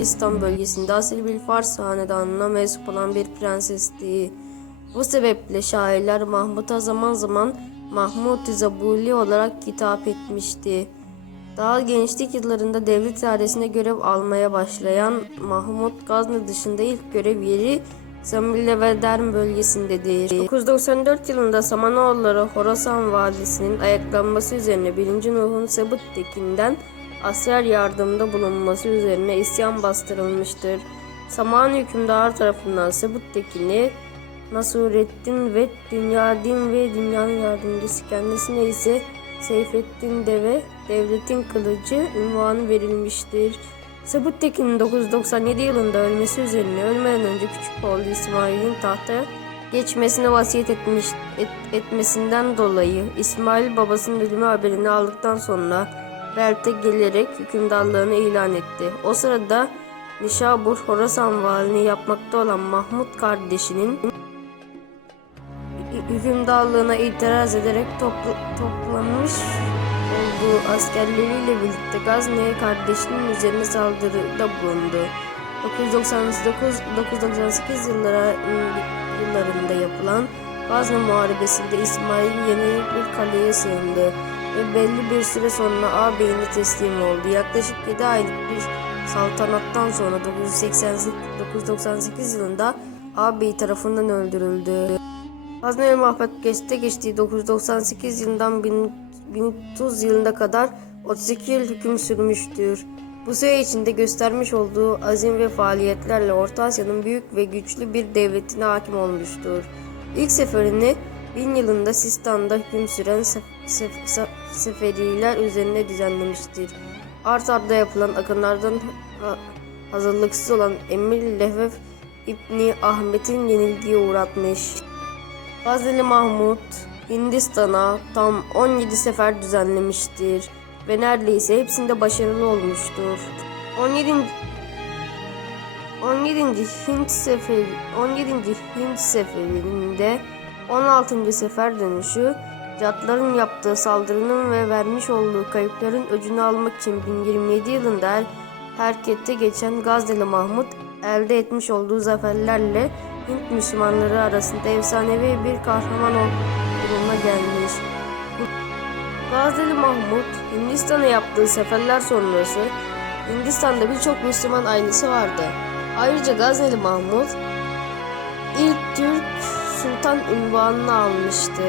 İslam bölgesinde asil bir Fars hanedanına mensup olan bir prensesti. Bu sebeple şairler Mahmut'a zaman zaman Mahmud-i Zabuli olarak hitap etmişti. Daha gençlik yıllarında devlet idaresine görev almaya başlayan Mahmud Gazne dışında ilk görev yeri Zamille ve Derm bölgesindedir. 994 yılında Samanoğulları Horasan valisinin ayaklanması üzerine 1. Nuh'un Sebuttekin'den asker yardımda bulunması üzerine isyan bastırılmıştır. Saman hükümdarı tarafından Sebuttekin'i Nasureddin ve Dünyadin ve dünyanın yardımcısı kendisine ise Seyfettin Deve devletin kılıcı unvanı verilmiştir. Sebuttekin'in 997 yılında ölmesi üzerine ölmeden önce küçük oğlu İsmail'in tahta geçmesine vasiyet etmiş, et- etmesinden dolayı İsmail babasının ölümü haberini aldıktan sonra Belt'e gelerek hükümdarlığını ilan etti. O sırada Nişabur Horasan valini yapmakta olan Mahmut kardeşinin hükümdarlığına itiraz ederek topla- toplamış olduğu askerleriyle birlikte Gazne'ye kardeşinin üzerine saldırıda bulundu. 999 998 yıllara yıllarında yapılan Gazne Muharebesi'nde İsmail yenilik bir kaleye sığındı ve belli bir süre sonra ağabeyine teslim oldu. Yaklaşık 7 aylık bir saltanattan sonra 988 998 yılında ağabeyi tarafından öldürüldü. Hazne ve Mahmut geçte geçtiği 998 yılından 1000 1030 yılına kadar 32 yıl hüküm sürmüştür. Bu süre içinde göstermiş olduğu azim ve faaliyetlerle Orta Asya'nın büyük ve güçlü bir devletine hakim olmuştur. İlk seferini 1000 yılında Sistan'da hüküm süren sef- sef- sef- seferiler üzerine düzenlemiştir. Art arda yapılan akınlardan ha- hazırlıksız olan Emir Lehvev İbni Ahmet'in yenilgiye uğratmış. Fazıl Mahmut Hindistan'a tam 17 sefer düzenlemiştir ve neredeyse hepsinde başarılı olmuştur. 17. 17. Hint seferi 17. Hint seferinde 16. sefer dönüşü Catların yaptığı saldırının ve vermiş olduğu kayıpların öcünü almak için 1027 yılında her harekete geçen Gazneli Mahmut elde etmiş olduğu zaferlerle Hint Müslümanları arasında efsanevi bir kahraman ol- durumuna gelmiş. Gazneli Mahmut Hindistan'a yaptığı seferler sonrası Hindistan'da birçok Müslüman ailesi vardı. Ayrıca Gazneli Mahmut ilk Türk Sultan unvanını almıştı.